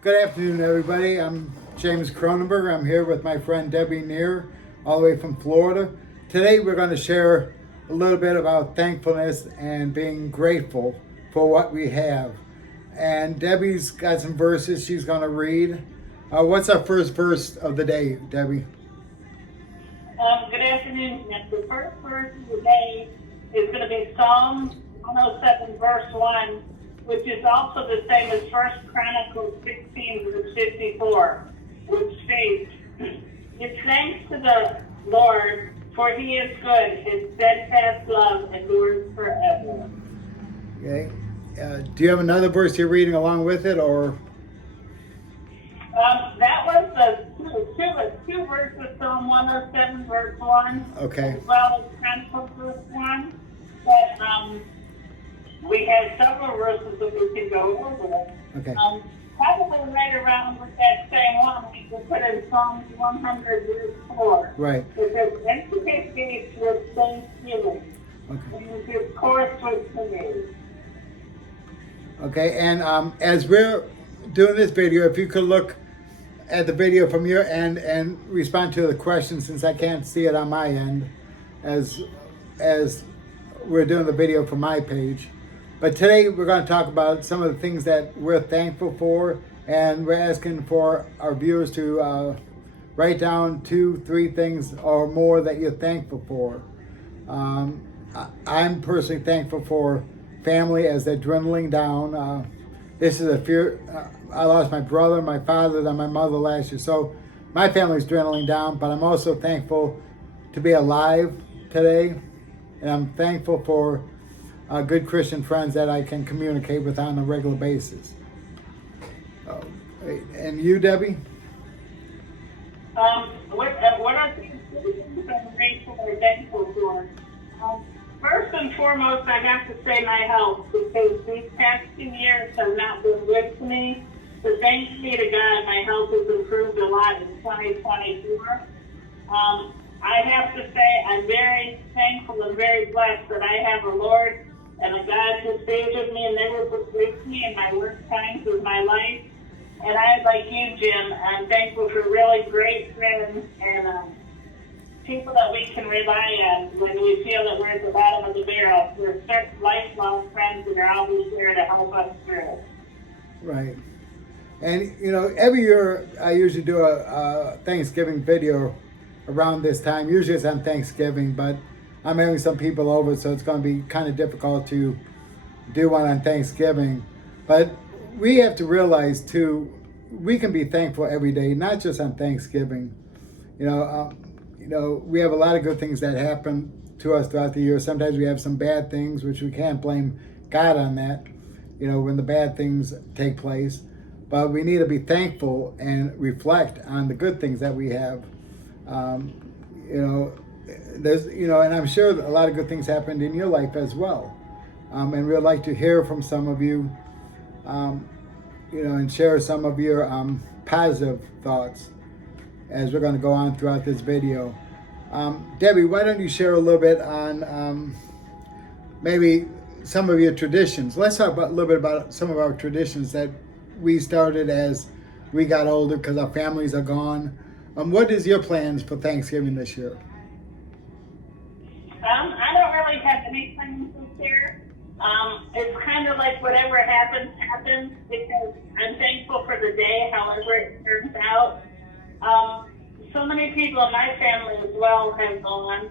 Good afternoon, everybody. I'm James Kronenberger. I'm here with my friend Debbie Neer, all the way from Florida. Today, we're going to share a little bit about thankfulness and being grateful for what we have. And Debbie's got some verses she's going to read. What's our first verse of the day, Debbie? Good afternoon, Nick. The first verse of the day is going to be Psalm 107, verse 1, which is also the same as 1 Chronicles 16, verse 54, which states, "Give thanks to the Lord, for he is good. His steadfast love endures forever." Okay. Do you have another verse you're reading along with it, or? That was the two verses, Psalm 107, verse 1, Okay. as well as Chronicles verse 1. But we have several verses that we can go over. Okay. Probably right around with that same one, we can put in Psalm 100, verse 4. Right. It says, "Enter his gates with thanksgiving, Okay. and his courts with praise." Okay, and as we're doing this video, if you could look at the video from your end and respond to the question, since I can't see it on my end, as we're doing the video from my page. But today we're going to talk about some of the things that we're thankful for, and we're asking for our viewers to write down 2-3 things or more that you're thankful for. I'm personally thankful for family as they're dwindling down. This is a fear. I lost my brother, my father, and my mother last year. So my family's dwindling down, but I'm also thankful to be alive today. And I'm thankful for good Christian friends that I can communicate with on a regular basis. And you, Debbie? What are things I'm grateful or thankful for? First and foremost, I have to say my health, because these past 2 years have not been good to me. So thanks be to God, my health has improved a lot in 2024. I have to say I'm very thankful and very blessed that I have a Lord and a God who stays with me and never forsakes me in my worst times of my life. And I, like you, Jim, I'm thankful for really great friends and people that we can rely on when we feel that we're at the bottom of the barrel. We're certain lifelong friends that are always there to help us through. Right. And, every year I usually do a Thanksgiving video around this time. Usually it's on Thanksgiving, but I'm having some people over, so it's going to be kind of difficult to do one on Thanksgiving. But we have to realize, too, we can be thankful every day, not just on Thanksgiving. We have a lot of good things that happen to us throughout the year. Sometimes we have some bad things, which we can't blame God on that, when the bad things take place. But we need to be thankful and reflect on the good things that we have. And I'm sure that a lot of good things happened in your life as well. And we'd like to hear from some of you, and share some of your positive thoughts as we're going to go on throughout this video. Debbie, why don't you share a little bit on maybe some of your traditions? Let's talk a little bit about some of our traditions that we started as we got older because our families are gone. What is your plans for Thanksgiving this year? I don't really have any plans this year. It's kind of like whatever happens, happens, because I'm thankful for the day, however it turns out. So many people in my family as well have gone,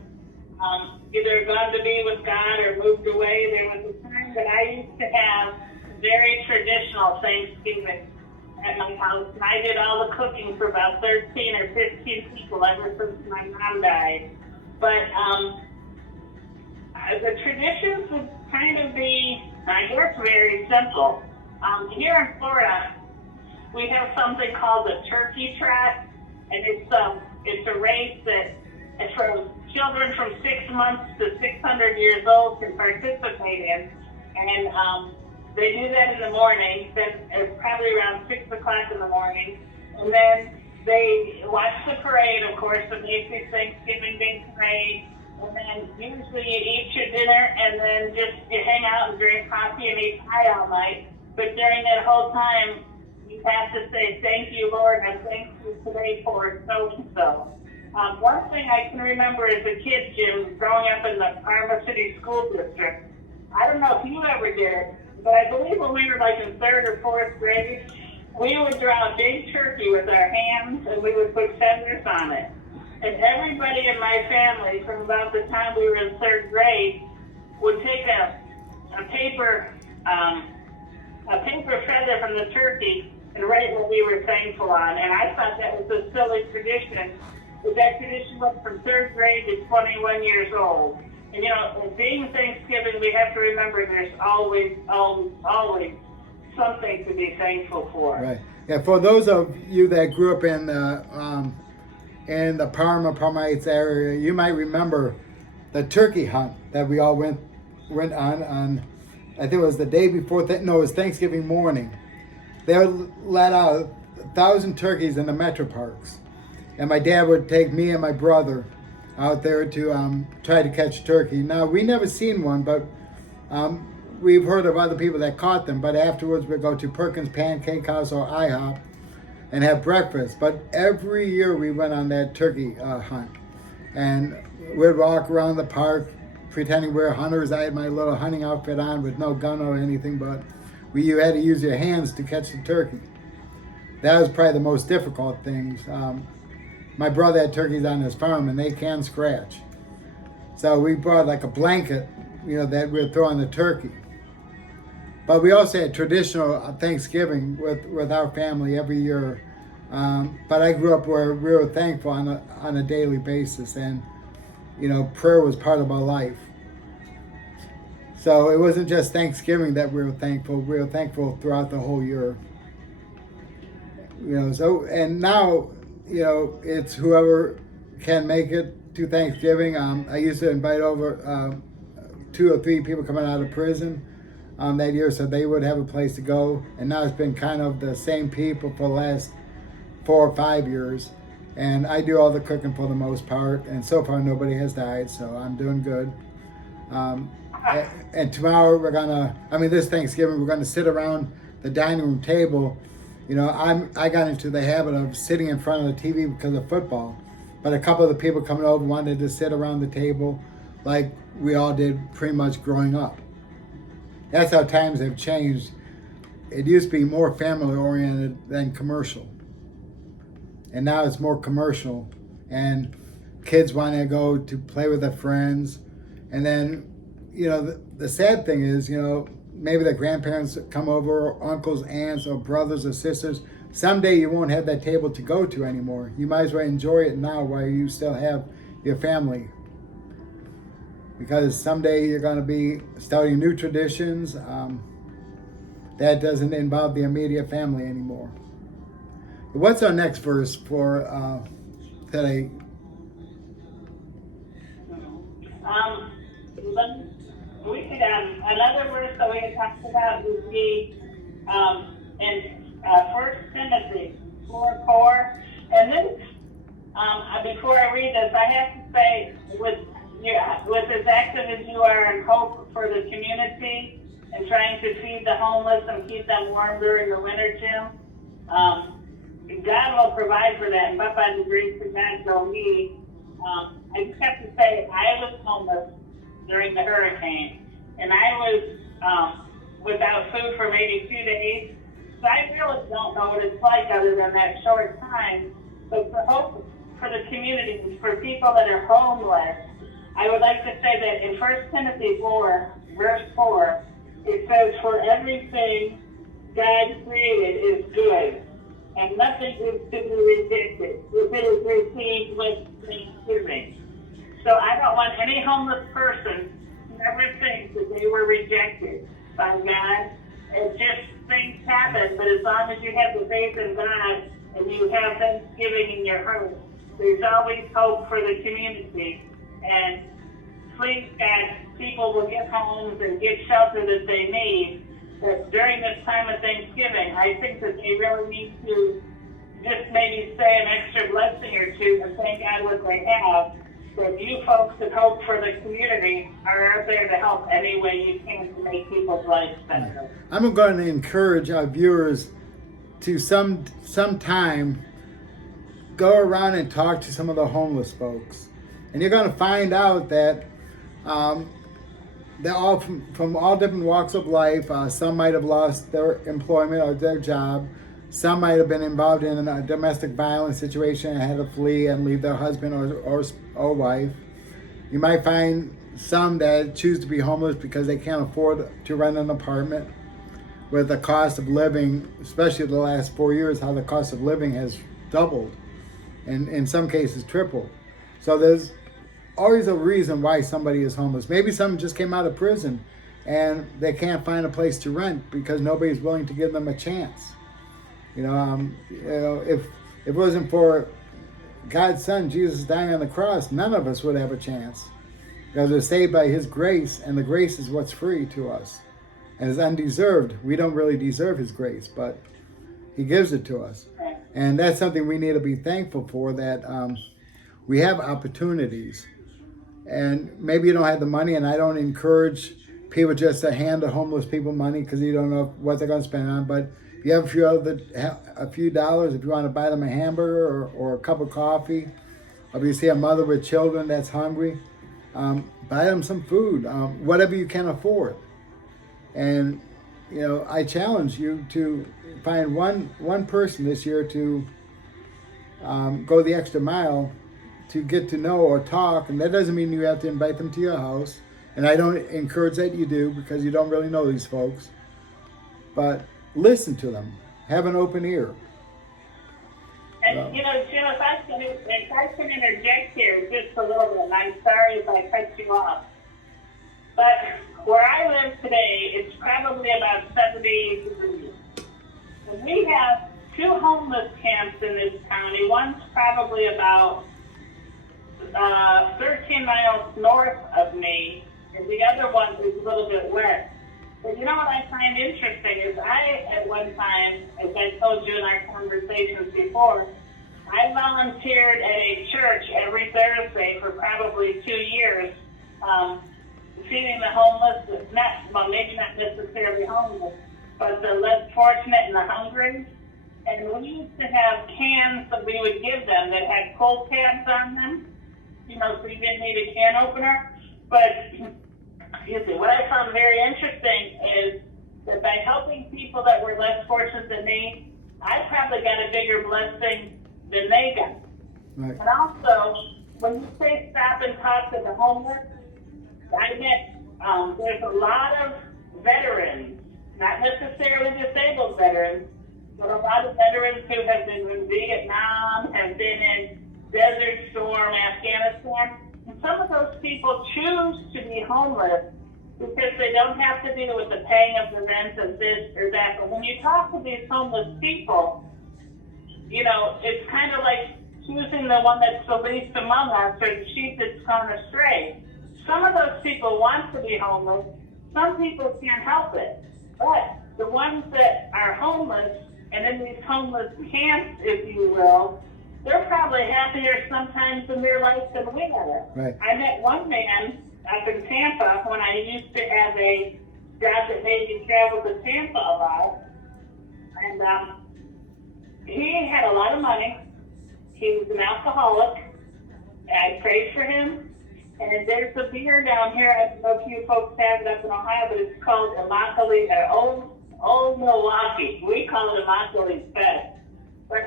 either gone to be with God or moved away. There was a time that I used to have very traditional Thanksgiving at my house, and I did all the cooking for about 13 or 15 people ever since my mom died. But the traditions would kind of be, I guess, very simple. Here in Florida, we have something called the turkey trot, and it's a race that it's from children from 6 months to 600 years old can participate in, and they do that in the morning. Then it's probably around 6 o'clock in the morning, and then they watch the parade, of course, the Macy's Thanksgiving Day parade. And then usually you eat your dinner and then you hang out and drink coffee and eat pie all night. But during that whole time, you have to say, thank you, Lord, and thank you today for so-and-so. One thing I can remember as a kid, Jim, growing up in the Parma City School District, I don't know if you ever did it, but I believe when we were like in 3rd or 4th grade, we would draw a big turkey with our hands and we would put feathers on it. And everybody in my family, from about the time we were in 3rd grade, would take a paper feather from the turkey and write what we were thankful on. And I thought that was a silly tradition. But that tradition went from 3rd grade to 21 years old. And you know, being Thanksgiving, we have to remember there's always something to be thankful for. Right. Yeah. For those of you that grew up in the Parma Heights area, you might remember the turkey hunt that we all went on. I think it was the day before. It was Thanksgiving morning. They let out 1,000 turkeys in the metro parks, and my dad would take me and my brother out there to try to catch turkey. Now, we never seen one, but we've heard of other people that caught them. But afterwards, we'd go to Perkins Pancake House or IHOP and have breakfast. But every year we went on that turkey hunt, and we'd walk around the park pretending we're hunters. I had my little hunting outfit on with no gun or anything, but you had to use your hands to catch the turkey. That was probably the most difficult things. My brother had turkeys on his farm, and they can scratch. So we brought like a blanket, that we'd throw on the turkey. But we also had traditional Thanksgiving with our family every year. But I grew up where we were thankful on a daily basis, and prayer was part of our life. So it wasn't just Thanksgiving that we were thankful. We were thankful throughout the whole year. And now, it's whoever can make it to Thanksgiving. I used to invite over 2 or 3 people coming out of prison that year, so they would have a place to go. And now it's been kind of the same people for the last 4 or 5 years. And I do all the cooking for the most part. And so far, nobody has died, so I'm doing good. And tomorrow this Thanksgiving, we're gonna sit around the dining room table. I got into the habit of sitting in front of the TV because of football, but a couple of the people coming over wanted to sit around the table like we all did pretty much growing up. That's how times have changed. It used to be more family oriented than commercial. And now it's more commercial, and kids want to go to play with their friends. And then, the sad thing is, maybe the grandparents come over, or uncles, aunts, or brothers or sisters. Someday you won't have that table to go to anymore. You might as well enjoy it now while you still have your family. Because someday you're going to be starting new traditions that doesn't involve the immediate family anymore. What's our next verse for today? Another verse that we had talked about would be in 1 Timothy 4:4. And this, before I read this, I have to say, with as active as you are in hope for the community and trying to feed the homeless and keep them warm during the winter, Jim, God will provide for that. But by the grace of God, so I just have to say, I was homeless during the hurricane, and I was without food for maybe 2 days. So I really don't know what it's like other than that short time. But for hope for the community, for people that are homeless, I would like to say that in 1 Timothy 4, verse 4, it says, "For everything God created is good, and nothing is to be rejected if it is received with thanksgiving." So I don't want any homeless person to ever think that they were rejected by God. It's just things happen, but as long as you have the faith in God and you have Thanksgiving in your heart, there's always hope for the community. And please, God, people will get homes and get shelter that they need. But during this time of Thanksgiving, I think that they really need to just maybe say an extra blessing or two and thank God what they have. But you folks that hope for the community are out there to help any way you can to make people's lives better. I'm going to encourage our viewers to some time go around and talk to some of the homeless folks, and you're going to find out that they're all from all different walks of life. Some might have lost their employment or their job. Some might have been involved in a domestic violence situation and had to flee and leave their husband or wife. You might find some that choose to be homeless because they can't afford to rent an apartment, with the cost of living, especially the last 4 years, how the cost of living has doubled and in some cases tripled. So there's always a reason why somebody is homeless. Maybe someone just came out of prison and they can't find a place to rent because nobody's willing to give them a chance. If it wasn't for God's Son, Jesus, dying on the cross, none of us would have a chance, because we're saved by His grace, and the grace is what's free to us. And it's undeserved. We don't really deserve His grace, but He gives it to us. And that's something we need to be thankful for, that we have opportunities. And maybe you don't have the money, and I don't encourage people just to hand the homeless people money because you don't know what they're going to spend on. But if you have a few dollars, if you want to buy them a hamburger or a cup of coffee, or if you see a mother with children that's hungry, buy them some food, whatever you can afford. And I challenge you to find one person this year to go the extra mile to get to know or talk. And that doesn't mean you have to invite them to your house. And I don't encourage that you do, because you don't really know these folks. But listen to them. Have an open ear. And, Jim, if I can interject here just a little bit, and I'm sorry if I cut you off, but where I live today, it's probably about 70 degrees. And we have 2 homeless camps in this county. One's probably about 13 miles north of me, and the other one is a little bit west. But you know what I find interesting is at one time, as I told you in our conversations before, I volunteered at a church every Thursday for probably 2 years, feeding the homeless, maybe not necessarily homeless, but the less fortunate and the hungry. And we used to have cans that we would give them that had cold tabs on them, so you didn't need a can opener. But what I found very interesting is that by helping people that were less fortunate than me, I probably got a bigger blessing than they got. Right. And also, when you say stop and talk to the homeless, I met, there's a lot of veterans, not necessarily disabled veterans, but a lot of veterans who have been in Vietnam, have been in Desert Storm, Afghanistan. And some of those people choose to be homeless because they don't have to deal with the paying of the rent of this or that. But when you talk to these homeless people, it's kind of like choosing the one that's the least among us, or the sheep that's gone astray. Some of those people want to be homeless. Some people can't help it. But the ones that are homeless, and in these homeless camps, if you will, they're probably happier sometimes in their life than we are. Right. I met one man up in Tampa when I used to have a job that made me travel to Tampa a lot. And he had a lot of money. He was an alcoholic. I prayed for him. And there's a beer down here, I don't know if you folks have it up in Ohio, but it's called Immokalee, Old Milwaukee. We call it Immokalee Fest. But,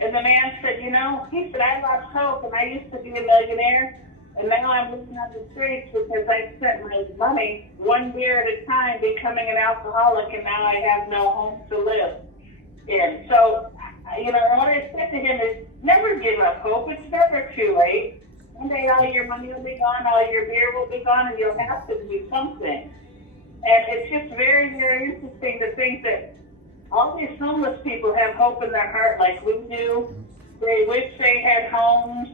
and the man said, he said, I lost hope, and I used to be a millionaire, and now I'm living on the streets because I spent my money one beer at a time becoming an alcoholic, and now I have no home to live in. So, what I said to him is, never give up hope. It's never too late. One day all your money will be gone, all your beer will be gone, and you'll have to do something. And it's just very, very interesting to think that all these homeless people have hope in their heart like we do. They wish they had homes.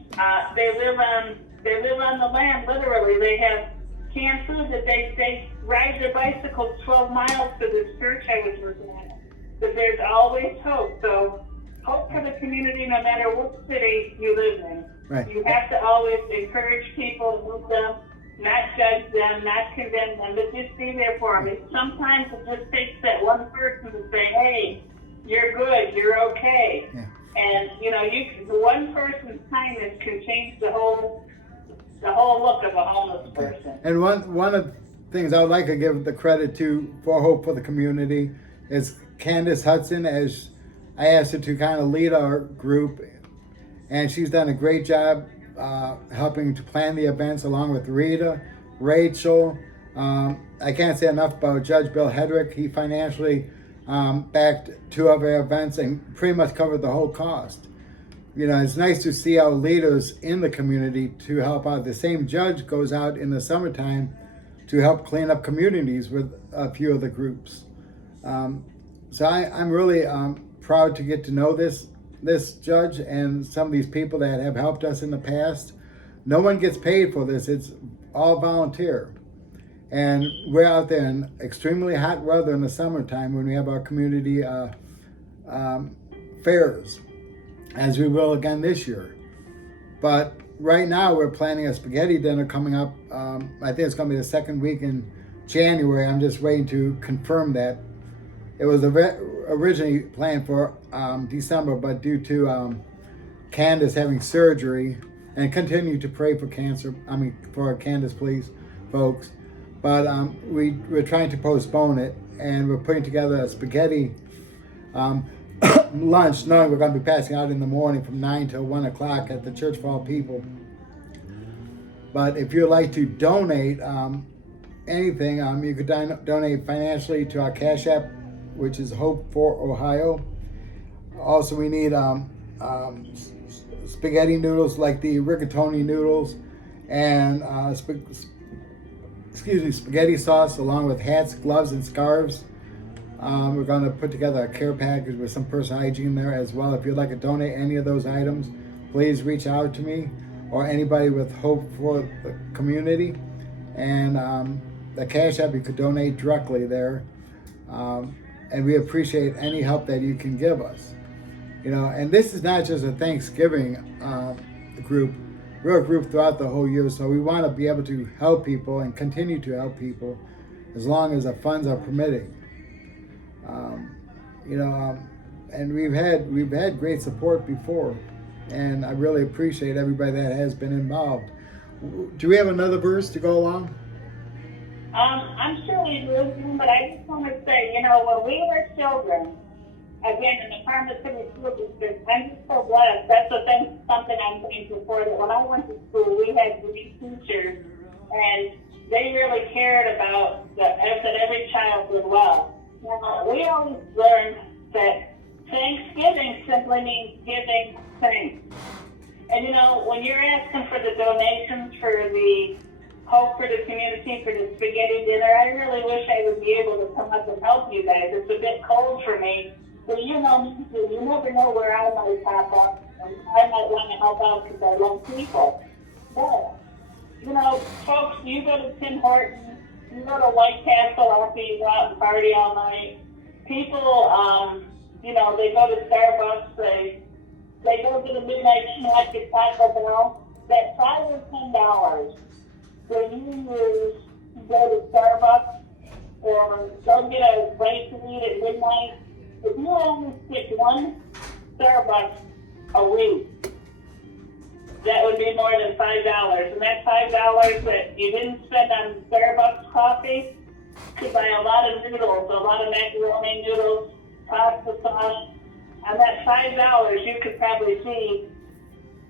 They live on the land, literally. They have canned food that they ride their bicycles 12 miles to this church I was working at. But there's always hope. So hope for the community no matter what city you live in. Right. You have to always encourage people, move them, not judge them, not condemn them, but just be there for them. And sometimes it just takes that one person to say, hey, you're good, you're okay. Yeah. And one person's kindness can change the whole look of a homeless person. And one of the things I would like to give the credit to for Hope for the Community is Candace Hudson, as I asked her to kind of lead our group, and she's done a great job helping to plan the events along with Rita, Rachel. I can't say enough about Judge Bill Hedrick. He financially backed 2 of our events and pretty much covered the whole cost. It's nice to see our leaders in the community to help out. The same judge goes out in the summertime to help clean up communities with a few of the groups. So I'm really proud to get to know this judge and some of these people that have helped us in the past. No one gets paid for this. It's all volunteer. And we're out there in extremely hot weather in the summertime when we have our community fairs, as we will again this year. But right now we're planning a spaghetti dinner coming up. I think it's going to be the second week in January. I'm just waiting to confirm that. It was originally planned for December, but due to Candace having surgery, and continue to pray for for Candace, please, folks. But we're trying to postpone it, and we're putting together a spaghetti lunch, knowing we're going to be passing out in the morning from 9 till 1 o'clock at the Church for All People. But if you'd like to donate anything, you could donate financially to our Cash App, which is Hope for Ohio. Also, we need spaghetti noodles like the rigatoni noodles, and spaghetti sauce, along with hats, gloves, and scarves. We're going to put together a care package with some personal hygiene there as well. If you'd like to donate any of those items, please reach out to me or anybody with Hope for the Community. And the Cash App, you could donate directly there. And we appreciate any help that you can give us. And this is not just a Thanksgiving group. We're a group throughout the whole year, so we want to be able to help people and continue to help people as long as the funds are permitting. And we've had great support before, and I really appreciate everybody that has been involved. Do we have another verse to go along? I'm sure we do, but I just want to say, when we were children, again, in the Parma City School District, I'm just so blessed. That's something I'm thankful for, that when I went to school, we had great teachers, and they really cared about that every child did well. Now, we always learned that Thanksgiving simply means giving thanks. And when you're asking for the donations for the Hope for the Community, for the spaghetti dinner, I really wish I would be able to come up and help you guys. It's a bit cold for me. But you never know where I might pop up, and I might want to help out because I love people. But, folks, you go to Tim Hortons, you go to White Castle after you go out and party all night. People, they go to Starbucks, they go to the midnight snack at Taco Bell. That $5 or $10 that you use to go to Starbucks or go get a bite to eat at midnight, if you only stick one Starbucks a week, that would be more than $5. And that $5 that you didn't spend on Starbucks coffee could buy a lot of noodles, a lot of macaroni noodles, pasta sauce. On that $5, you could probably feed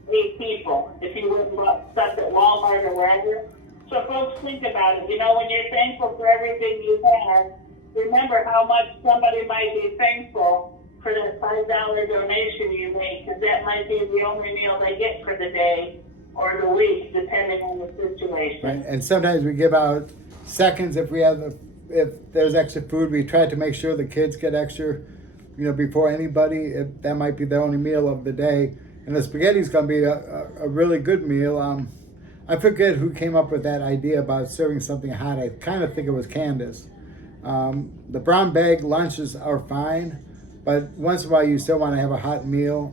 8 people if you went and bought stuff at Walmart or wherever. So folks, think about it. When you're thankful for everything you have, remember how much somebody might be thankful for that $5 donation you make, because that might be the only meal they get for the day or the week, depending on the situation. Right. And sometimes we give out seconds if there's extra food. We try to make sure the kids get extra, before anybody. If that might be the only meal of the day. And the spaghetti is going to be a really good meal. I forget who came up with that idea about serving something hot. I kind of think it was Candace. The brown bag lunches are fine, but once in a while you still want to have a hot meal.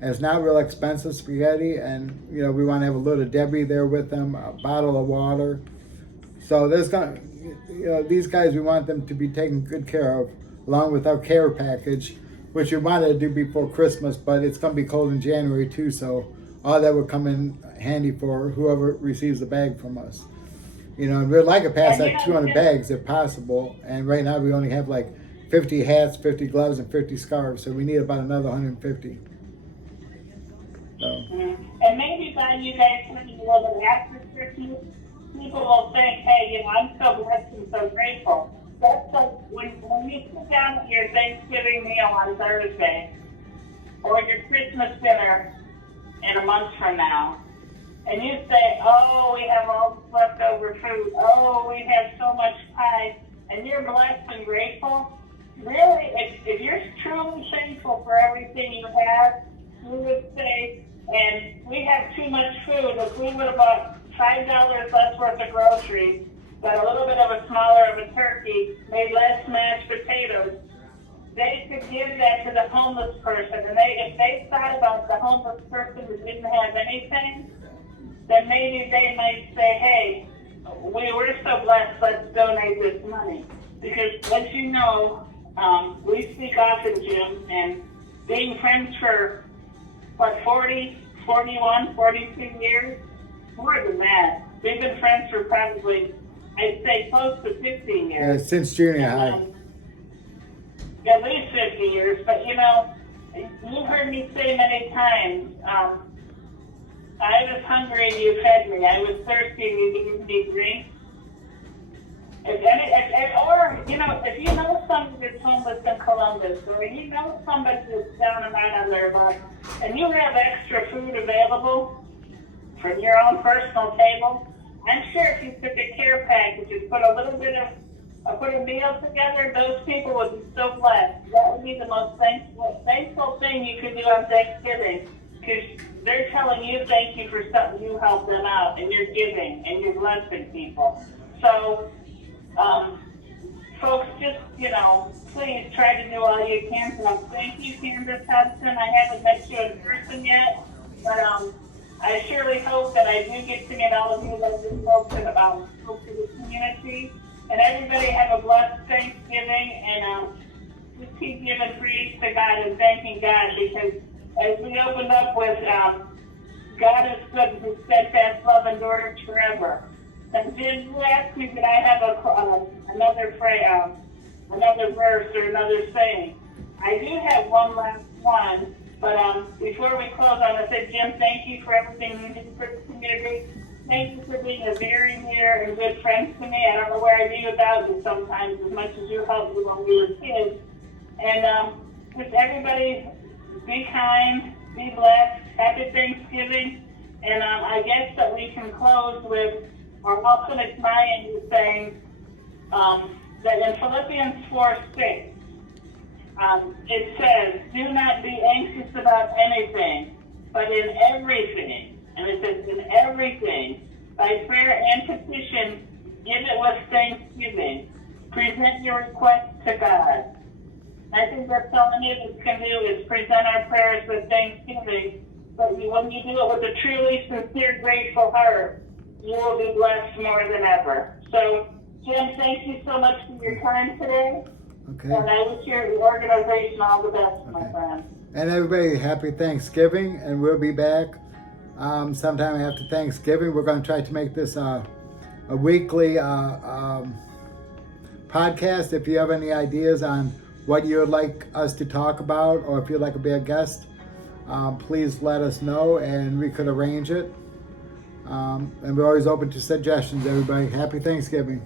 And it's not real expensive spaghetti, and we want to have a little Debbie there with them, a bottle of water. So there's these guys, we want them to be taken good care of along with our care package, which we wanted to do before Christmas, but it's going to be cold in January too, so all that would come in handy for whoever receives the bag from us. You know, and we'd like to pass like 200 bags if possible, and right now we only have like 50 hats, 50 gloves, and 50 scarves, so we need about another 150. So. And maybe by you guys coming a little bit after Christmas, people will think, hey, you know, I'm so blessed and so grateful. That's like when you sit down at your Thanksgiving meal on Thursday, or your Christmas dinner in a month from now, and you say, oh, we have all this leftover food, oh, we have so much pie, and you're blessed and grateful, really, if you're truly thankful for everything you have, you would say, and we have too much food, if we would have bought $5 less worth of groceries, but a little bit of a smaller of a turkey, made less mashed potatoes, they could give that to the homeless person. And if they thought about the homeless person who didn't have anything, then maybe they might say, hey, we were so blessed, let's donate this money. Because as you know, we speak often, Jim, and being friends for, 40, 41, 42 years? More than that. We've been friends for probably, I'd say, close to 15 years. Yeah, since junior high. At least 50 years. But, you know, you've heard me say many times, I was hungry and you fed me. I was thirsty and you gave me drink. Or, you know, if you know somebody that's homeless in Columbus, or you know somebody that's down and out on their luck, and you have extra food available from your own personal table, I'm sure if you took a care package and put a little bit of, put a meal together, those people would be so blessed. That would be the most thankful thing you could do on Thanksgiving, because they're telling you thank you for something you helped them out, and you're giving, and you're blessing people. So, folks, just, you know, please try to do all you can. So thank you, Candace Hudson. I haven't met you in person yet, but I surely hope that I do get to meet all of you that just spoken about folks in the community. And everybody have a blessed Thanksgiving, and just keep giving praise to God and thanking God, because as we opened up with God is good and His steadfast love endures forever. And Jim, you asked me that I have another verse or another saying. I do have one last one, but before we close, I want to say, Jim, thank you for everything you do for the community. Thank you for being a very near and good friend to me. I don't know where I'd be without you sometimes, as much as you helped me when we were kids. And just everybody, be kind, be blessed, happy Thanksgiving. And I guess that we can close with, or I'll finish my end with saying that in Philippians 4:6, it says, do not be anxious about anything, but in everything, and it says in everything, by prayer and petition, give it with thanksgiving. Present your request to God. I think that's all any of us can do is present our prayers with thanksgiving. But when you do it with a truly sincere, grateful heart, you will be blessed more than ever. So, Jim, thank you so much for your time today. Okay. And I wish your organization all the best, my friend. And everybody, happy Thanksgiving, and we'll be back sometime after Thanksgiving. We're going to try to make this a weekly podcast. If you have any ideas on what you would like us to talk about, or if you'd like to be a guest, please let us know, and we could arrange it. And we're always open to suggestions, everybody. Happy Thanksgiving.